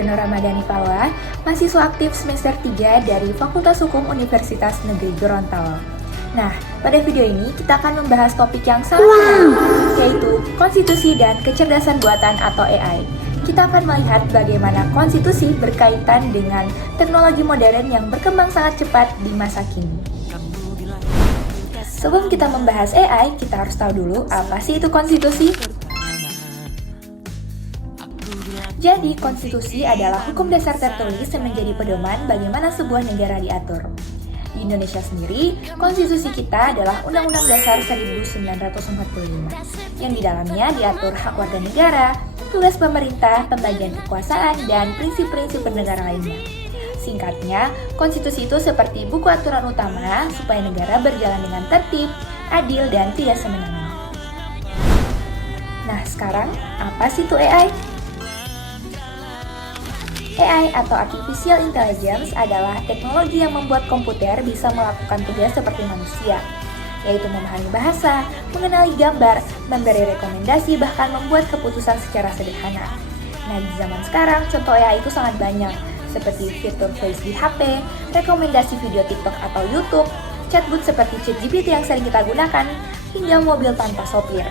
Sarjono Ramadhani Palwa, mahasiswa aktif semester 3 dari Fakultas Hukum Universitas Negeri Gorontalo. Nah, pada video ini kita akan membahas topik yang sangat menarik, yaitu konstitusi dan kecerdasan buatan atau AI. Kita akan melihat bagaimana konstitusi berkaitan dengan teknologi modern yang berkembang sangat cepat di masa kini. Sebelum kita membahas AI, kita harus tahu dulu apa sih itu konstitusi. Jadi, konstitusi adalah hukum dasar tertulis yang menjadi pedoman bagaimana sebuah negara diatur. Di Indonesia sendiri, konstitusi kita adalah Undang-Undang Dasar 1945, yang di dalamnya diatur hak warga negara, tugas pemerintah, pembagian kekuasaan, dan prinsip-prinsip bernegara lainnya. Singkatnya, konstitusi itu seperti buku aturan utama supaya negara berjalan dengan tertib, adil, dan tidak semena-mena. Nah, sekarang apa sih itu AI? AI atau Artificial Intelligence adalah teknologi yang membuat komputer bisa melakukan tugas seperti manusia, yaitu memahami bahasa, mengenali gambar, memberi rekomendasi, bahkan membuat keputusan secara sederhana. Nah, di zaman sekarang, contoh AI itu sangat banyak, seperti fitur voice di HP, rekomendasi video TikTok atau YouTube, chatbot seperti ChatGPT yang sering kita gunakan, hingga mobil tanpa sopir.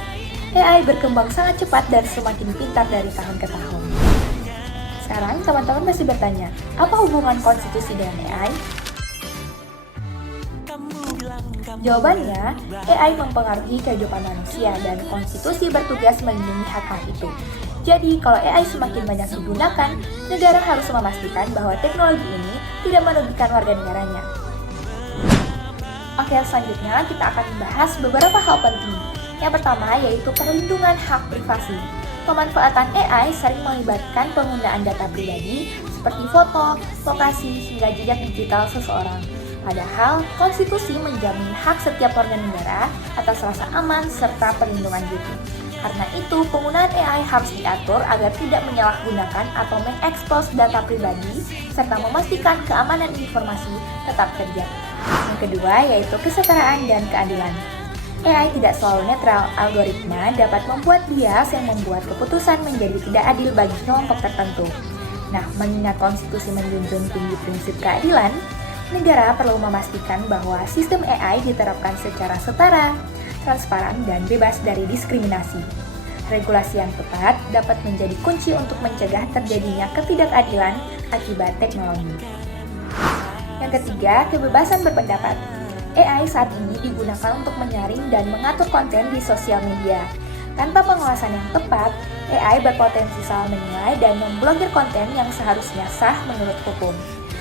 AI berkembang sangat cepat dan semakin pintar dari tahun ke tahun. Sekarang, teman-teman pasti bertanya, apa hubungan konstitusi dengan AI? Jawabannya, AI mempengaruhi kehidupan manusia dan konstitusi bertugas melindungi hak-hak itu. Jadi, kalau AI semakin banyak digunakan, negara harus memastikan bahwa teknologi ini tidak merugikan warga negaranya. Oke, selanjutnya kita akan membahas beberapa hal penting. Yang pertama yaitu perlindungan hak privasi. Pemanfaatan AI sering melibatkan penggunaan data pribadi seperti foto, lokasi, hingga jejak digital seseorang. Padahal, konstitusi menjamin hak setiap warga negara atas rasa aman serta perlindungan diri. Karena itu, penggunaan AI harus diatur agar tidak menyalahgunakan atau mengekspos data pribadi serta memastikan keamanan informasi tetap terjaga. Yang kedua yaitu kesetaraan dan keadilan. AI tidak selalu netral, algoritma dapat membuat bias yang membuat keputusan menjadi tidak adil bagi kelompok tertentu. Nah, mengingat konstitusi menjunjung tinggi prinsip keadilan, negara perlu memastikan bahwa sistem AI diterapkan secara setara, transparan, dan bebas dari diskriminasi. Regulasi yang tepat dapat menjadi kunci untuk mencegah terjadinya ketidakadilan akibat teknologi. Yang ketiga, kebebasan berpendapat. AI saat ini digunakan untuk menyaring dan mengatur konten di sosial media. Tanpa pengawasan yang tepat, AI berpotensi salah menilai dan memblokir konten yang seharusnya sah menurut hukum.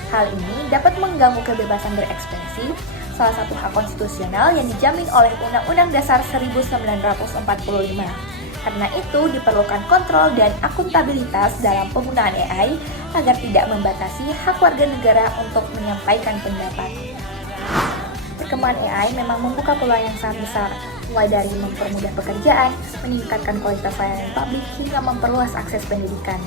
Hal ini dapat mengganggu kebebasan berekspresi, salah satu hak konstitusional yang dijamin oleh Undang-Undang Dasar 1945. Karena itu diperlukan kontrol dan akuntabilitas dalam penggunaan AI agar tidak membatasi hak warga negara untuk menyampaikan pendapat. Perkembangan AI memang membuka peluang yang sangat besar, mulai dari mempermudah pekerjaan, meningkatkan kualitas layanan publik, hingga memperluas akses pendidikan.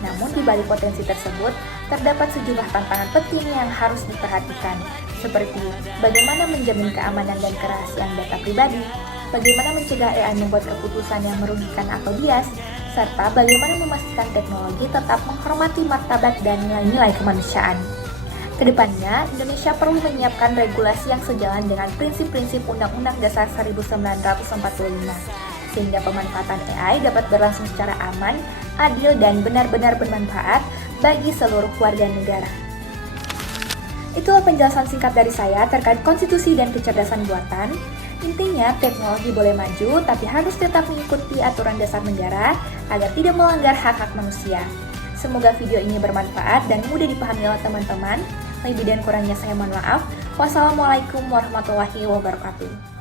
Namun di balik potensi tersebut, terdapat sejumlah tantangan penting yang harus diperhatikan, seperti bagaimana menjamin keamanan dan kerahasiaan data pribadi, bagaimana mencegah AI membuat keputusan yang merugikan atau bias, serta bagaimana memastikan teknologi tetap menghormati martabat dan nilai-nilai kemanusiaan. Kedepannya, Indonesia perlu menyiapkan regulasi yang sejalan dengan prinsip-prinsip Undang-Undang Dasar 1945, sehingga pemanfaatan AI dapat berlangsung secara aman, adil, dan benar-benar bermanfaat bagi seluruh warga negara. Itulah penjelasan singkat dari saya terkait konstitusi dan kecerdasan buatan. Intinya, teknologi boleh maju, tapi harus tetap mengikuti aturan dasar negara agar tidak melanggar hak-hak manusia. Semoga video ini bermanfaat dan mudah dipahami oleh teman-teman. Lebih dan kurangnya saya mohon maaf. Wassalamualaikum warahmatullahi wabarakatuh.